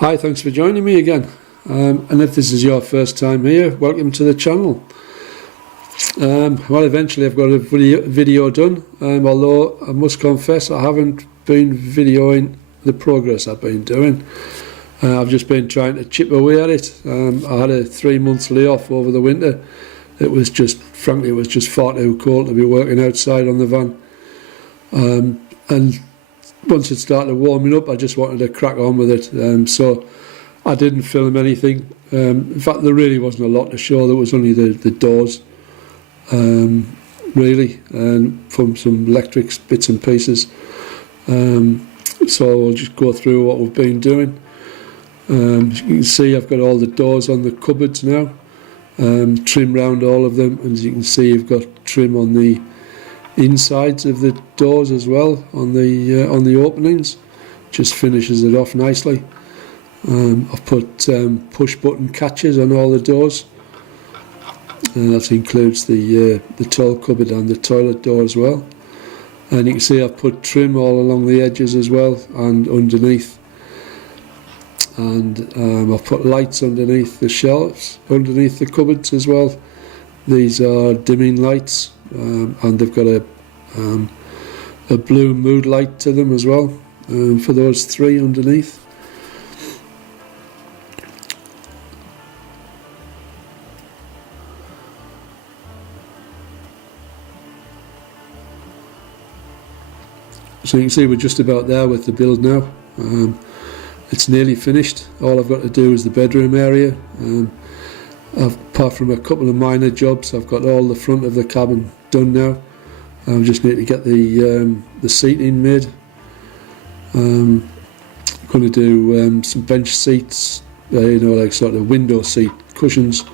Hi, thanks for joining me again. And if this is your first time here, welcome to the channel. Well, eventually I've got a video done, although I must confess I haven't been videoing the progress I've been doing. I've just been trying to chip away at it. I had a 3 months layoff over the winter. It was just far too cold to be working outside on the van. And once it started warming up, I just wanted to crack on with it. So I didn't film anything. In fact, there really wasn't a lot to show. There was only the doors, really, and from some electrics, bits and pieces. So I'll just go through what we've been doing. As you can see, I've got all the doors on the cupboards now, trim round all of them, and as you can see, I've got trim on the insides of the doors as well, on the openings. Just finishes it off nicely. I've put push button catches on all the doors. That includes the tall cupboard and the toilet door as well. And you can see I've put trim all along the edges as well and underneath. And I've put lights underneath the shelves, underneath the cupboards as well. These are dimming lights, and they've got a blue mood light to them as well, for those three underneath. So you can see we're just about there with the build now. It's nearly finished. All I've got to do is the bedroom area. Apart from a couple of minor jobs, I've got all the front of the cabin done now. I just need to get the seating made. I'm going to do some bench seats, like sort of window seat cushions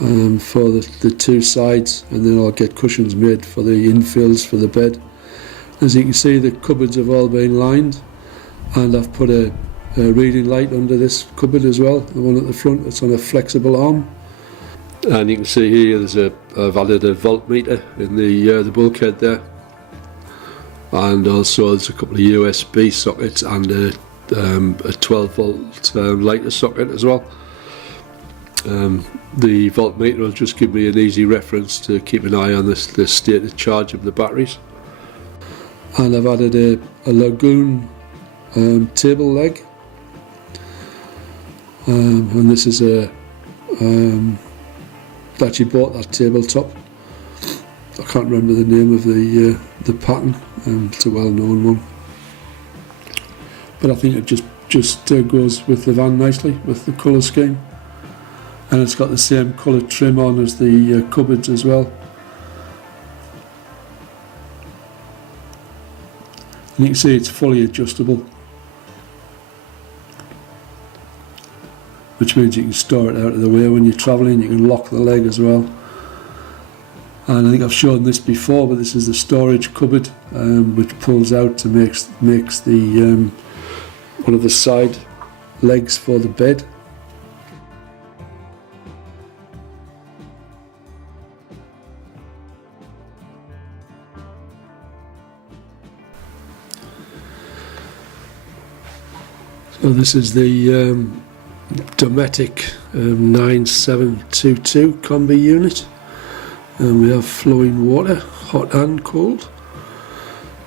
for the two sides, and then I'll get cushions made for the infills for the bed. As you can see, the cupboards have all been lined, and I've put a reading light under this cupboard as well, the one at the front. It's on a flexible arm. And you can see here I've added a voltmeter in the bulkhead there, and also there's a couple of USB sockets and a 12 volt lighter socket as well. The voltmeter will just give me an easy reference to keep an eye on the state of charge of the batteries. And I've added a lagoon table leg, and this is actually bought that tabletop. I can't remember the name of the pattern. It's a well-known one, but I think it just goes with the van nicely with the colour scheme, and it's got the same colour trim on as the cupboards as well. And you can see it's fully adjustable, which means you can store it out of the way when you're travelling. You can lock the leg as well. And I think I've shown this before, but this is the storage cupboard, which pulls out to makes the one of the side legs for the bed. So this is the Dometic 9722 combi unit, and we have flowing water, hot and cold.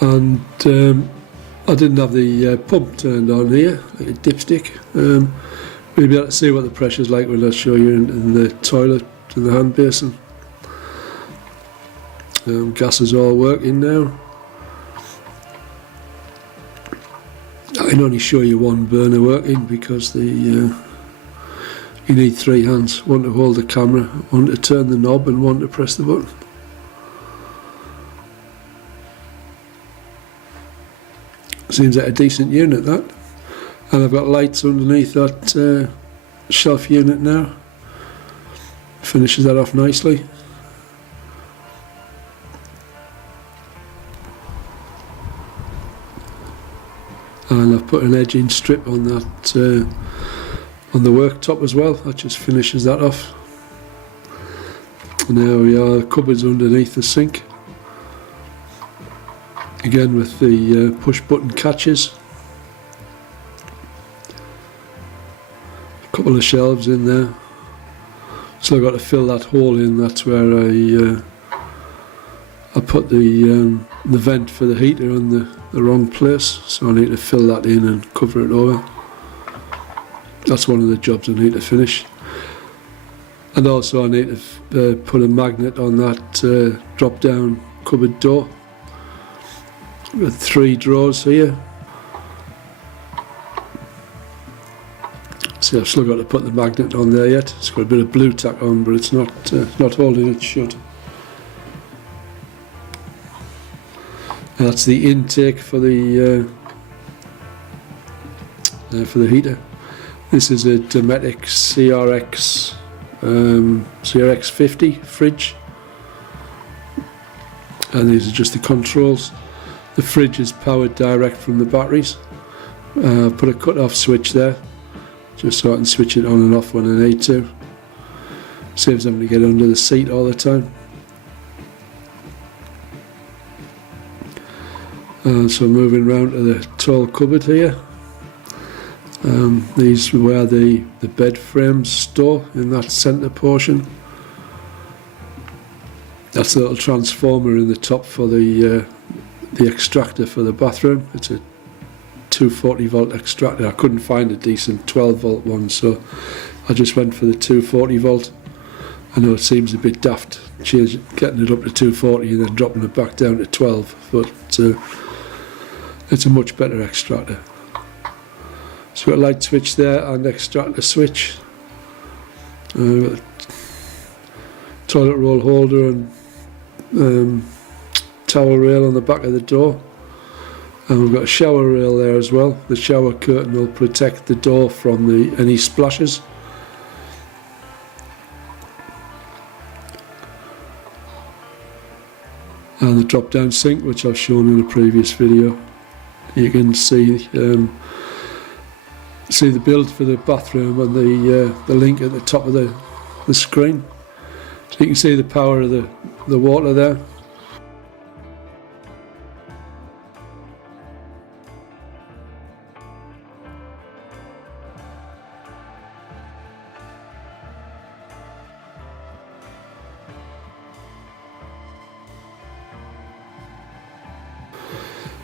And I didn't have the pump turned on here, like a dipstick. We'll be able to see what the pressure's like when I show you in the toilet and the hand basin. Gas is all working now. I can only show you one burner working because you need three hands, one to hold the camera, one to turn the knob and one to press the button. Seems like a decent unit, that. And I've got lights underneath that shelf unit now. Finishes that off nicely. And I've put an edging strip on that on the worktop as well. That just finishes that off. And there we are, cupboards underneath the sink. Again with the push button catches. couple of shelves in there. So I've got to fill that hole in. That's where I put the vent for the heater on the wrong place, so I need to fill that in and cover it over. That's one of the jobs I need to finish. And also I need to put a magnet on that drop down cupboard door. With 3 drawers here. See, I've still got to put the magnet on there yet. It's got a bit of blue tack on, but it's not holding it shut. And that's the intake for the heater. This is a Dometic CRX 50 fridge, and these are just the controls. The fridge is powered direct from the batteries. I've put a cut-off switch there, just so I can switch it on and off when I need to. Saves having to get under the seat all the time. So moving round to the tall cupboard here. These are where the bed frames store, in that centre portion. That's a little transformer in the top for the extractor for the bathroom. It's a 240 volt extractor. I couldn't find a decent 12 volt one, so I just went for the 240 volt. I know it seems a bit daft getting it up to 240 and then dropping it back down to 12, but it's a much better extractor. So we've got a light switch there and extractor switch. Got a toilet roll holder and towel rail on the back of the door. And we've got a shower rail there as well. The shower curtain will protect the door from any splashes. And the drop down sink, which I've shown in a previous video. You can see the build for the bathroom and the link at the top of the screen. So you can see the power of the water there.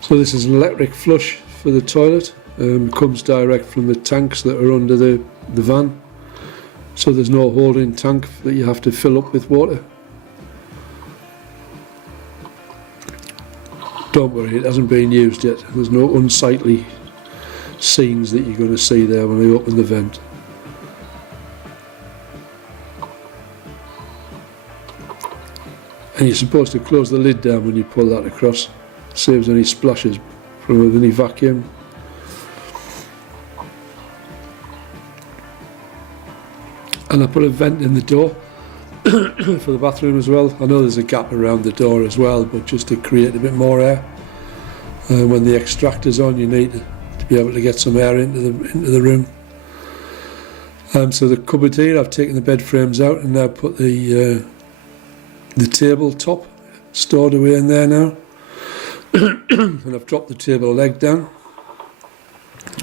So this is an electric flush for the toilet. It comes direct from the tanks that are under the van. So there's no holding tank that you have to fill up with water. Don't worry, it hasn't been used yet. There's no unsightly scenes that you're going to see there when I open the vent. And you're supposed to close the lid down when you pull that across. Saves any splashes from any vacuum. And I put a vent in the door for the bathroom as well. I know there's a gap around the door as well, but just to create a bit more air. When the extractor's on, you need to be able to get some air into the room. So the cupboard here, I've taken the bed frames out and now put the tabletop stored away in there now. And I've dropped the table leg down.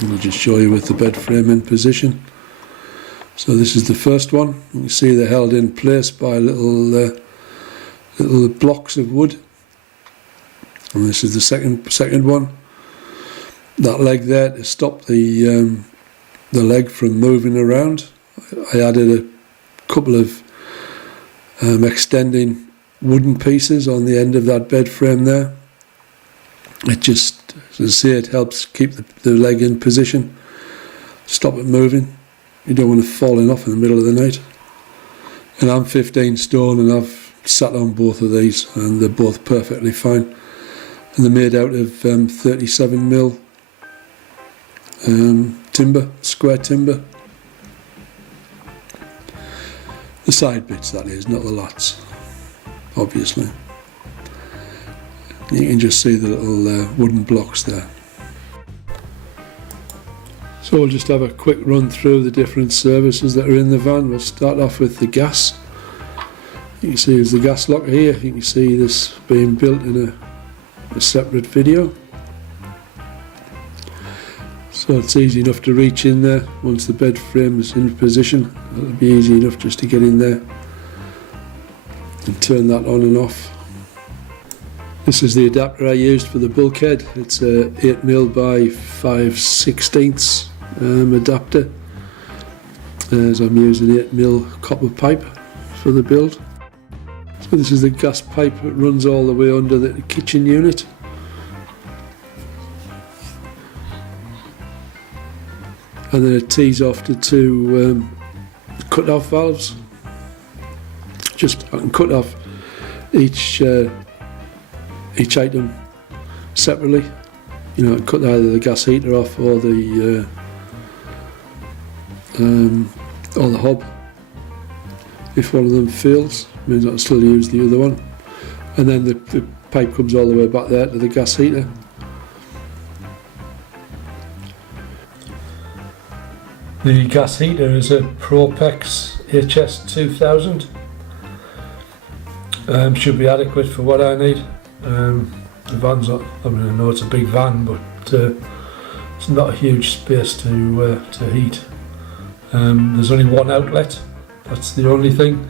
And I'll just show you with the bed frame in position. So this is the first one. You can see they're held in place by little blocks of wood. And this is the second one. That leg there to stop the leg from moving around. I added a couple of extending wooden pieces on the end of that bed frame there. It just, as I say, it helps keep the leg in position, stop it moving. You don't want it falling off in the middle of the night. And I'm 15 stone and I've sat on both of these and they're both perfectly fine. And they're made out of 37mm timber, square timber. The side bits, that is, not the lats, obviously. You can just see the little wooden blocks there. So we'll just have a quick run through the different services that are in the van. We'll start off with the gas. You can see there's the gas locker here. You can see this being built in a separate video. so it's easy enough to reach in there. Once the bed frame is in position, it'll be easy enough just to get in there and turn that on and off. This is the adapter I used for the bulkhead. It's a 8mm by 5/16 adapter, as I'm using 8mm copper pipe for the build. So this is the gas pipe that runs all the way under the kitchen unit. And then it tees off to two cut-off valves. I can cut off each item separately. You know, I can cut either the gas heater off or the hob. If one of them fails, it means I'll still use the other one. And then the pipe comes all the way back there to the gas heater. The gas heater is a Propex HS2000. Should be adequate for what I need. The van's not, I mean, I know it's a big van, but it's not a huge space to heat. There's only one outlet, that's the only thing.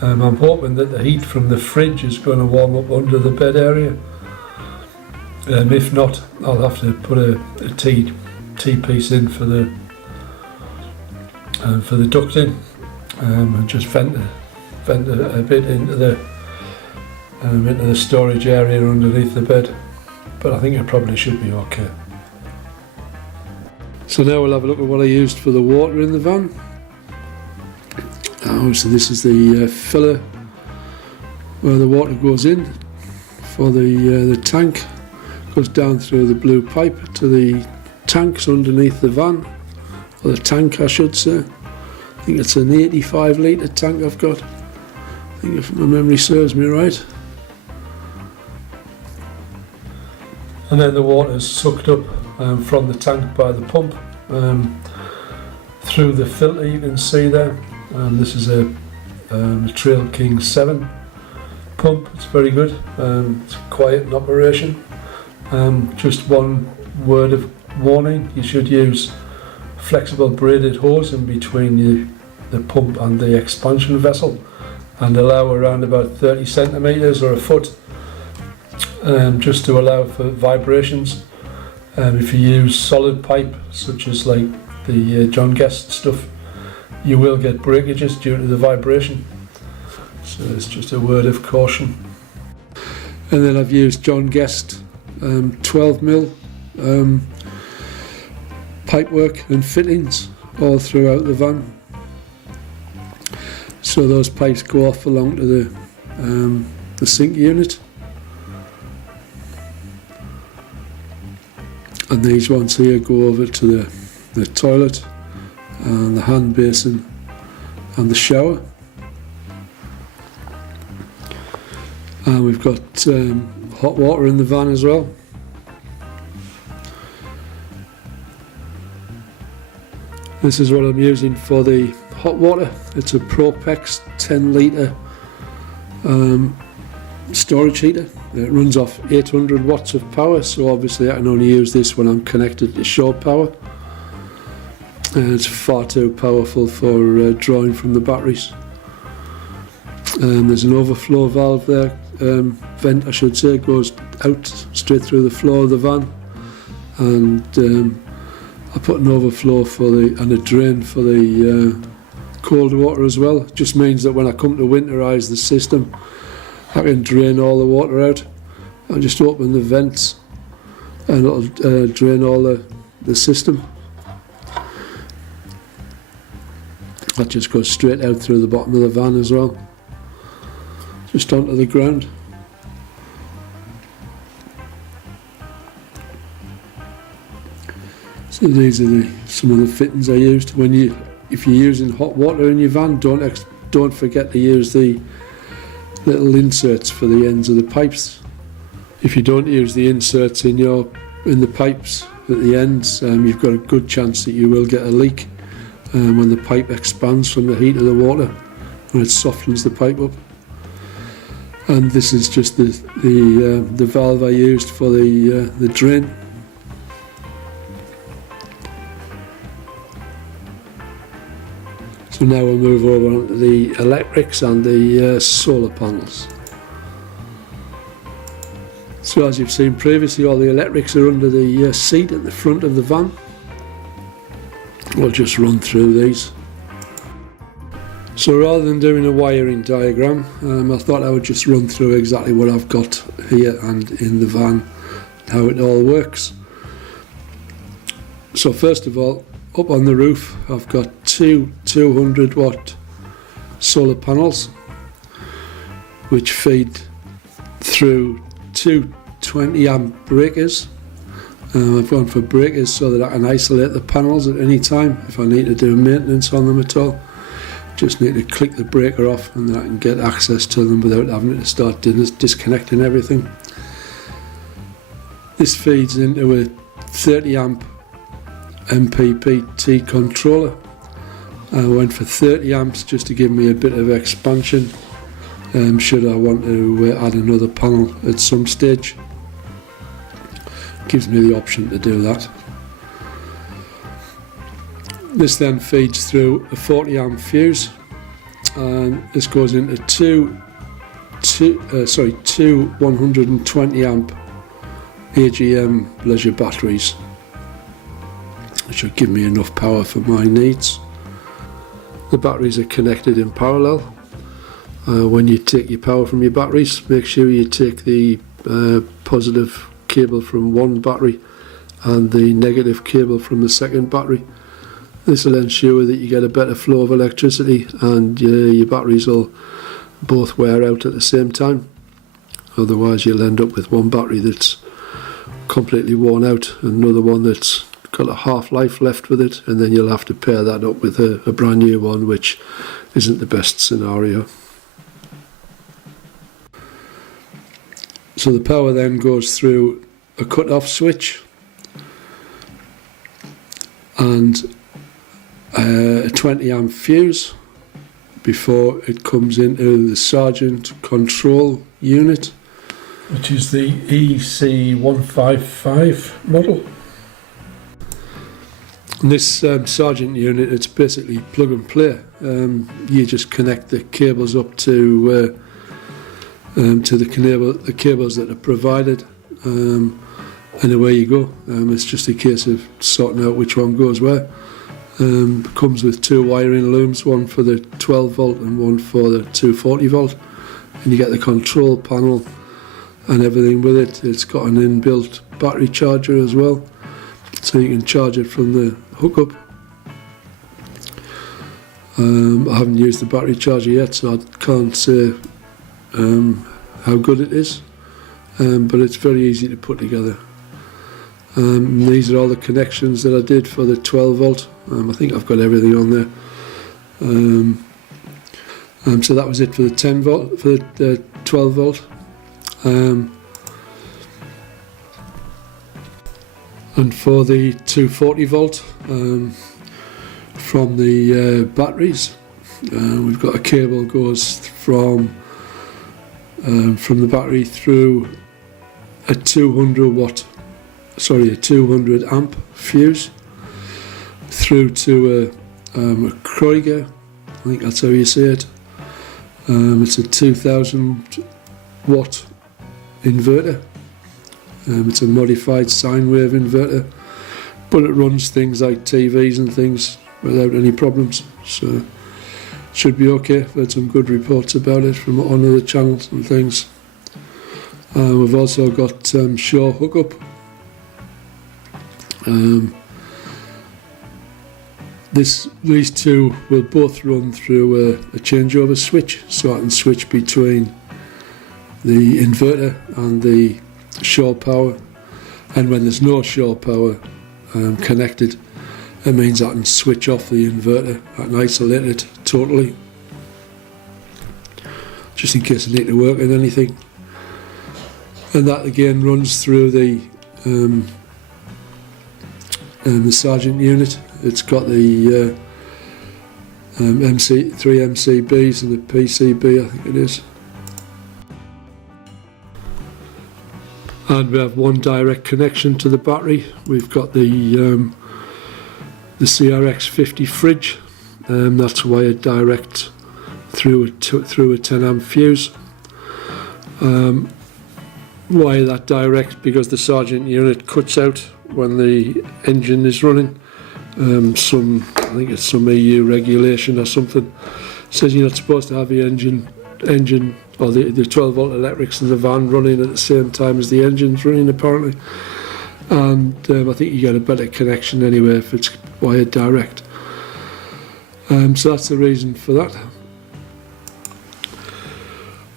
I'm hoping that the heat from the fridge is going to warm up under the bed area. If not, I'll have to put a T-piece in for the ducting, and just vent a bit into the storage area underneath the bed, but I think it probably should be okay. So now we'll have a look at what I used for the water in the van. So this is the filler where the water goes in for the tank. Goes down through the blue pipe to the tanks underneath the van, or the tank I should say. I think it's an 85 litre tank I've got. I think if my memory serves me right. And then the water is sucked up from the tank by the pump through the filter you can see there. This is a Trail King 7 pump. It's very good. It's quiet in operation. Just one word of warning: you should use flexible braided hose in between the pump and the expansion vessel, and allow around about 30 centimetres or a foot, just to allow for vibrations. If you use solid pipe, such as like the John Guest stuff, you will get breakages due to the vibration. So it's just a word of caution. And then I've used John Guest 12mm pipework and fittings all throughout the van. So those pipes go off along to the sink unit. And these ones here go over to the toilet and the hand basin and the shower. And we've got hot water in the van as well. This is what I'm using for the hot water. It's a Propex 10 litre storage heater. It runs off 800 watts of power, so obviously I can only use this when I'm connected to shore power. It's far too powerful for drawing from the batteries. There's an overflow valve there, vent I should say, goes out straight through the floor of the van, and I put an overflow and a drain for the cold water as well. It just means that when I come to winterise the system, I can drain all the water out. I'll just open the vents and it'll drain all the system. That just goes straight out through the bottom of the van as well, just onto the ground. So these are some of the fittings I used. If you're using hot water in your van, don't forget to use the little inserts for the ends of the pipes. If you don't use the inserts in the pipes at the ends, you've got a good chance that you will get a leak when the pipe expands from the heat of the water, and it softens the pipe up. And this is just the valve I used for the drain. So now we'll move over onto the electrics and the solar panels. So as you've seen previously, all the electrics are under the seat at the front of the van. We'll just run through these. So rather than doing a wiring diagram, I thought I would just run through exactly what I've got here and in the van, how it all works. So first of all, up on the roof I've got two 200 watt solar panels which feed through two 20 amp breakers. I've gone for breakers so that I can isolate the panels at any time if I need to do maintenance on them at all. Just need to click the breaker off and then I can get access to them without having to start disconnecting everything. This feeds into a 30 amp MPPT controller. I went for 30 amps just to give me a bit of expansion should I want to add another panel at some stage. Gives me the option to do that. This then feeds through a 40 amp fuse, and this goes into two 120 amp AGM leisure batteries, which will give me enough power for my needs. The batteries are connected in parallel. When you take your power from your batteries, make sure you take the positive cable from one battery and the negative cable from the second battery. This will ensure that you get a better flow of electricity and your batteries will both wear out at the same time. Otherwise you'll end up with one battery that's completely worn out and another one that's got a half-life left with it, and then you'll have to pair that up with a brand new one, which isn't the best scenario. So the power then goes through a cut-off switch and a 20 amp fuse before it comes into the Sergeant control unit, which is the EC155 model. And this Sergeant unit, it's basically plug and play. You just connect the cables up to the cables that are provided, and away you go. It's just a case of sorting out which one goes where. Comes with two wiring looms, one for the 12 volt and one for the 240 volt, and you get the control panel and everything with it. It's got an inbuilt battery charger as well, so you can charge it from the hookup. I haven't used the battery charger yet, so I can't say how good it is, but it's very easy to put together. These are all the connections that I did for the 12 volt. I think I've got everything on there. So that was it for the 10 volt, for the 12 volt. And for the 240 volt, from the batteries, we've got a cable goes from the battery through a 200 amp fuse through to a Kreuger, I think that's how you say it. It's a 2000 watt inverter. It's a modified sine wave inverter, but it runs things like TVs and things without any problems, so it should be okay. I've heard some good reports about it from on other channels and things. We've also got Shaw hookup. These two will both run through a changeover switch, so I can switch between the inverter and the shore power, and when there's no shore power connected, it means I can switch off the inverter. I can isolate it totally, just in case I need to work on anything. And that again runs through the Sergeant unit. It's got the three MCBs and the PCB, I think it is. And we have one direct connection to the battery. We've got the CRX50 fridge That's wired direct through a 10 amp fuse. Wire that direct because the Sargent unit cuts out when the engine is running. I think it's some EU regulation or something says you're not supposed to have the engine or the 12 volt electrics in the van running at the same time as the engine's running, apparently. And I think you get a better connection anyway if it's wired direct. So that's the reason for that.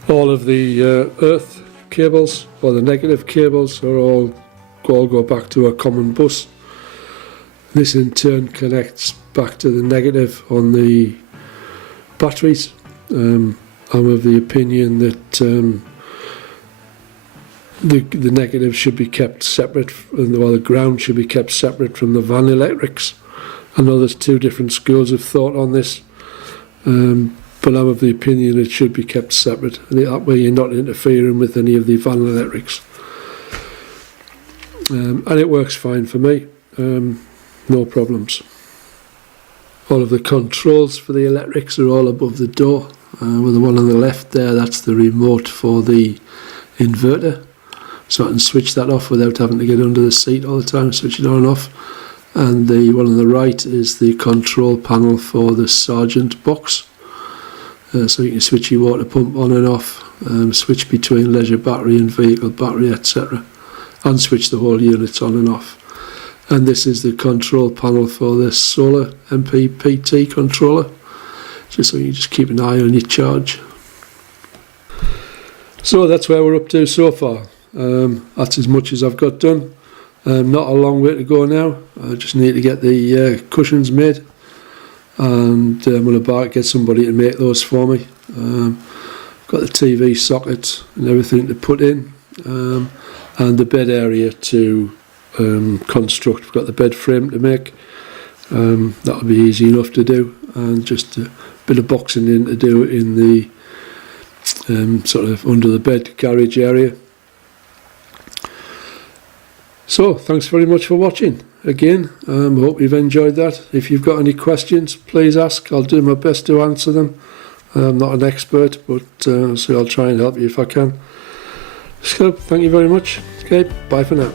All of the earth cables, or the negative cables, all go back to a common bus. This in turn connects back to the negative on the batteries. I'm of the opinion that the negative should be kept separate, while the ground should be kept separate from the van electrics. I know there's two different schools of thought on this, but I'm of the opinion it should be kept separate. That way you're not interfering with any of the van electrics. And it works fine for me, no problems. All of the controls for the electrics are all above the door. With the one on the left there, that's the remote for the inverter. So I can switch that off without having to get under the seat all the time, switch it on and off. And the one on the right is the control panel for the Sargent box. So you can switch your water pump on and off, switch between leisure battery and vehicle battery, etc. And switch the whole units on and off. And this is the control panel for the solar MPPT controller, just so you just keep an eye on your charge. So that's where we're up to so far. That's as much as I've got done. Not a long way to go now. I just need to get the cushions made, and I'm going to get somebody to make those for me. Got the TV socket and everything to put in, and the bed area to construct. We've got the bed frame to make. That'll be easy enough to do, and just a bit of boxing in to do in the sort of under the bed garage area. So thanks very much for watching again. Hope you've enjoyed that. If you've got any questions, please ask. I'll do my best to answer them. I'm not an expert, but so I'll try and help you if I can. So thank you very much. Okay, bye for now.